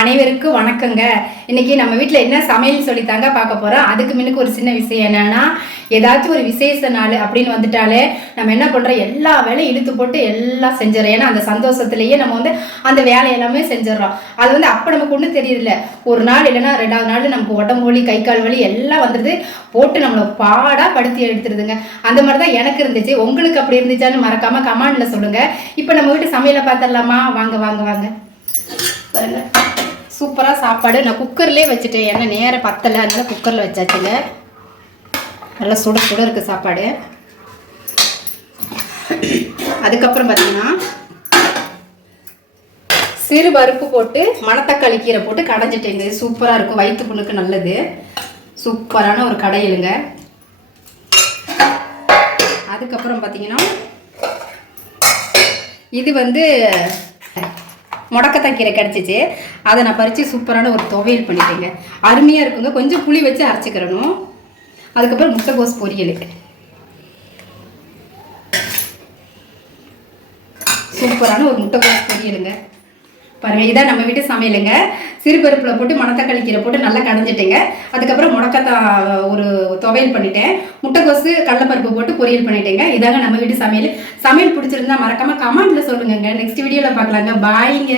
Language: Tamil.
அனைவருக்கும் வணக்கங்க. இன்னைக்கு நம்ம வீட்டில் என்ன சமையல் சொல்லித்தாங்க பார்க்க போகிறோம். அதுக்கு முன்னுக்கு ஒரு சின்ன விஷயம் என்னன்னா, ஏதாச்சும் ஒரு விசேஷ நாள் அப்படின்னு வந்துட்டாலே நம்ம என்ன பண்ணுறோம், எல்லா வேலையும் இழுத்து போட்டு எல்லாம் செஞ்சிடறோம். ஏன்னா அந்த சந்தோஷத்துலேயே நம்ம அந்த வேலை எல்லாமே செஞ்சிடறோம். அது அப்போ நமக்கு ஒன்றும் தெரியல. ஒரு நாள் இல்லைன்னா 2வது நாள் நமக்கு உடம்பு வலி, கை கால் வலி எல்லாம் வந்துடுது, போட்டு நம்மளை பாடாக படுத்தி எடுத்துருதுங்க. அந்த மாதிரி தான் எனக்கு இருந்துச்சு. உங்களுக்கு அப்படி இருந்துச்சான்னு மறக்காமல் கமெண்டில் சொல்லுங்கள். இப்போ நம்ம வீட்டு சமையலை பார்த்துடலாமா? வாங்க வாங்க வாங்க பாருங்க. சூப்பராக சாப்பாடு நான் குக்கர்லேயே வச்சுட்டேன். ஏன்னா நேரம் பத்தலை, அதனால குக்கரில் வச்சாச்சுங்க. நல்லா சுட சுட இருக்குது சாப்பாடு. அதுக்கப்புறம் பார்த்தீங்கன்னா சிறு பருப்பு போட்டு மணத்தக்காளி கீரை போட்டு கடைஞ்சிட்டேங்க. சூப்பராக இருக்கும், வயிற்று புண்ணுக்கு நல்லது. சூப்பரான ஒரு கடையிலுங்க. அதுக்கப்புறம் பார்த்தீங்கன்னா இது முடக்கத்தான் கீரை கிடச்சிச்சு. அதை நான் பறித்து சூப்பரான ஒரு துவையல் பண்ணிட்டேங்க. அருமையாக இருக்குங்க. கொஞ்சம் புளி வச்சு அரைச்சிக்கிறணும். அதுக்கப்புறம் முட்டைகோஸ் பொரியல், சூப்பரான ஒரு முட்டைகோஸ் பொரியலுங்க. பாருங்கள், இதான் நம்ம வீட்டு சமையலுங்க. சிறுபருப்பில் போட்டு மணத்தக்காளி கீரை போட்டு நல்லா கடைஞ்சிட்டேங்க. அதுக்கப்புறம் முடக்கத்தான் ஒரு துவையல் பண்ணிட்டேன். முட்டைகோசு கடலைப்பருப்பு போட்டு பொரியல் பண்ணிட்டேங்க. இதாங்க நம்ம வீட்டு சமையல். சமையல் பிடிச்சிருந்தா மறக்காமல் கமெண்ட்டில் சொல்லுங்கங்க. நெக்ஸ்ட் வீடியோவில் பார்க்கலாங்க. பாய்ங்க.